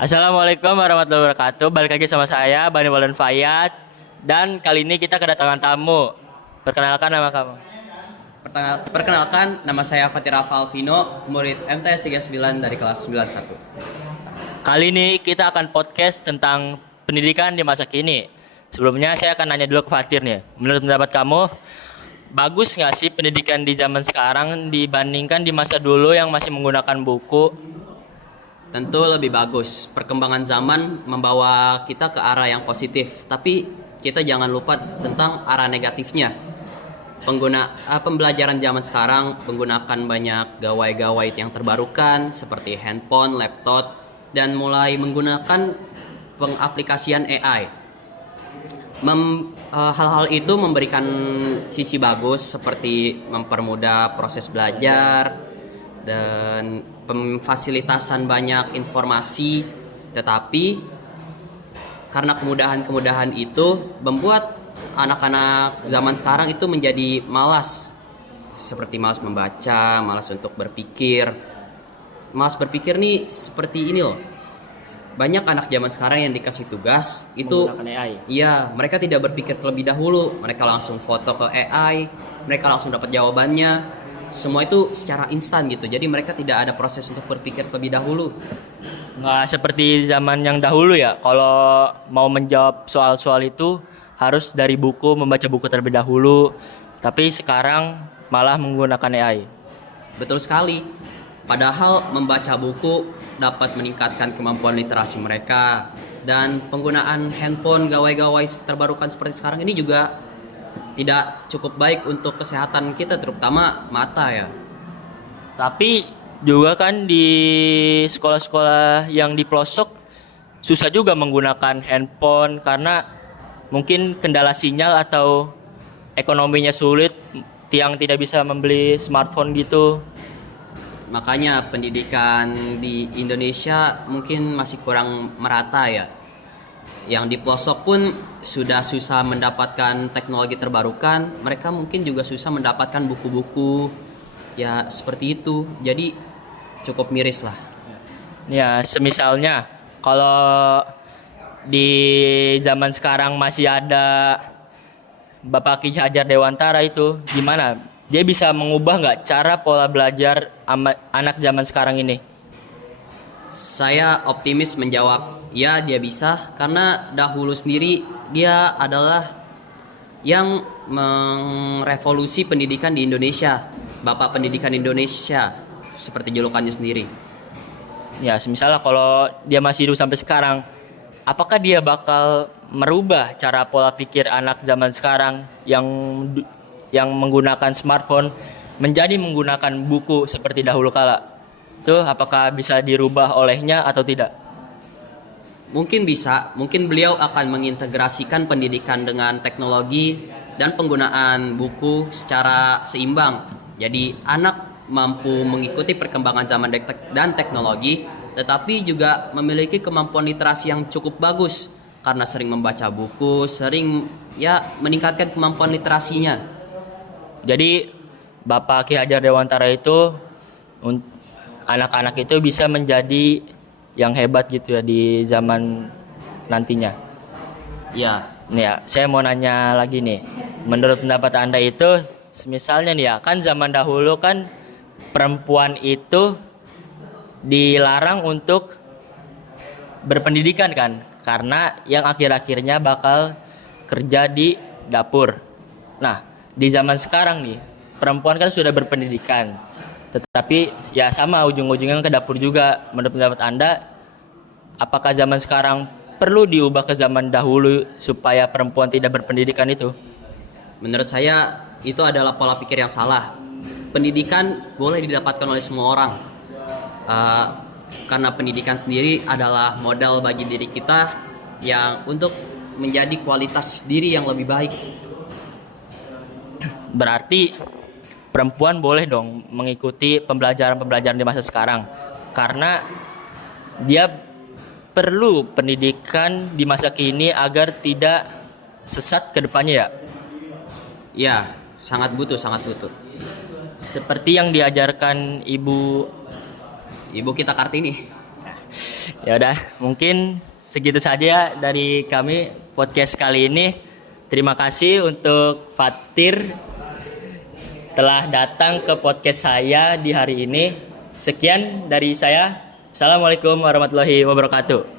Assalamualaikum warahmatullahi wabarakatuh. Balik lagi sama saya, Bani Walden Fayat. Dan kali ini kita kedatangan tamu. Perkenalkan nama kamu. Perkenalkan, nama saya Fatih Rafa Alvino, murid MTS 39 dari kelas 91. Kali ini kita akan podcast tentang pendidikan di masa kini. Sebelumnya saya akan nanya dulu ke Fatir nih. Menurut pendapat kamu, bagus nggak sih pendidikan di zaman sekarang dibandingkan di masa dulu yang masih menggunakan buku? Tentu lebih bagus. Perkembangan zaman membawa kita ke arah yang positif, tapi kita jangan lupa tentang arah negatifnya. Pembelajaran zaman sekarang menggunakan banyak gawai-gawai yang terbarukan seperti handphone, laptop, dan mulai menggunakan pengaplikasian AI. Hal-hal itu memberikan sisi bagus seperti mempermudah proses belajar dan pemfasilitasan banyak informasi, tetapi karena kemudahan-kemudahan itu membuat anak-anak zaman sekarang itu menjadi malas, seperti malas membaca, malas untuk berpikir. Malas berpikir nih seperti ini loh. Banyak anak zaman sekarang yang dikasih tugas itu Menggunakan AI. iya, mereka tidak berpikir terlebih dahulu. Mereka langsung foto ke AI, mereka langsung dapat jawabannya. Semua itu secara instan gitu. Jadi mereka tidak ada proses untuk berpikir terlebih dahulu. Nggak seperti zaman yang dahulu ya. Kalau mau menjawab soal-soal itu harus dari buku, membaca buku terlebih dahulu. Tapi sekarang malah menggunakan AI. Betul sekali. Padahal membaca buku dapat meningkatkan kemampuan literasi mereka, dan penggunaan handphone gawai-gawai terbarukan seperti sekarang ini juga tidak cukup baik untuk kesehatan kita, terutama mata ya. Tapi juga kan di sekolah-sekolah yang di pelosok susah juga menggunakan handphone karena mungkin kendala sinyal atau ekonominya sulit, yang tidak bisa membeli smartphone gitu. Makanya pendidikan di Indonesia mungkin masih kurang merata ya. Yang di pelosok pun sudah susah mendapatkan teknologi terbarukan, mereka mungkin juga susah mendapatkan buku-buku ya seperti itu. Jadi cukup miris lah. Ya, semisalnya kalau di zaman sekarang masih ada Bapak Ki Hajar Dewantara itu, gimana? Dia bisa mengubah nggak cara pola belajar anak zaman sekarang ini? Saya optimis menjawab, ya dia bisa, karena dahulu sendiri dia adalah yang merevolusi pendidikan di Indonesia, Bapak Pendidikan Indonesia, seperti julukannya sendiri. Ya, misalnya kalau dia masih hidup sampai sekarang, apakah dia bakal merubah cara pola pikir anak zaman sekarang yang menggunakan smartphone menjadi menggunakan buku seperti dahulu kala? Itu apakah bisa dirubah olehnya atau tidak? Mungkin bisa, mungkin beliau akan mengintegrasikan pendidikan dengan teknologi dan penggunaan buku secara seimbang. Jadi anak mampu mengikuti perkembangan zaman dan teknologi, tetapi juga memiliki kemampuan literasi yang cukup bagus karena sering membaca buku, sering ya meningkatkan kemampuan literasinya. Jadi Bapak Ki Hajar Dewantara itu anak-anak itu bisa menjadi yang hebat gitu ya di zaman nantinya. Ya, Nih ya, saya mau nanya lagi nih. Menurut pendapat Anda itu, misalnya nih ya, kan zaman dahulu kan perempuan itu dilarang untuk berpendidikan kan, karena yang akhir-akhirnya bakal kerja di dapur. Nah, di zaman sekarang nih, perempuan kan sudah berpendidikan, tetapi ya sama ujung-ujungnya ke dapur juga. Menurut pendapat Anda, apakah zaman sekarang perlu diubah ke zaman dahulu supaya perempuan tidak berpendidikan itu? menurut saya itu adalah pola pikir yang salah. Pendidikan boleh didapatkan oleh semua orang. Uh, karena pendidikan sendiri adalah modal bagi diri kita yang untuk menjadi kualitas diri yang lebih baik. Berarti perempuan boleh dong mengikuti pembelajaran-pembelajaran di masa sekarang karena dia perlu pendidikan di masa kini agar tidak sesat ke depannya ya. Ya, sangat butuh, sangat butuh. Seperti yang diajarkan Ibu Ibu kita Kartini. Ya udah, mungkin segitu saja dari kami podcast kali ini. Terima kasih untuk Fatir telah datang ke podcast saya di hari ini. Sekian dari saya. Assalamualaikum warahmatullahi wabarakatuh.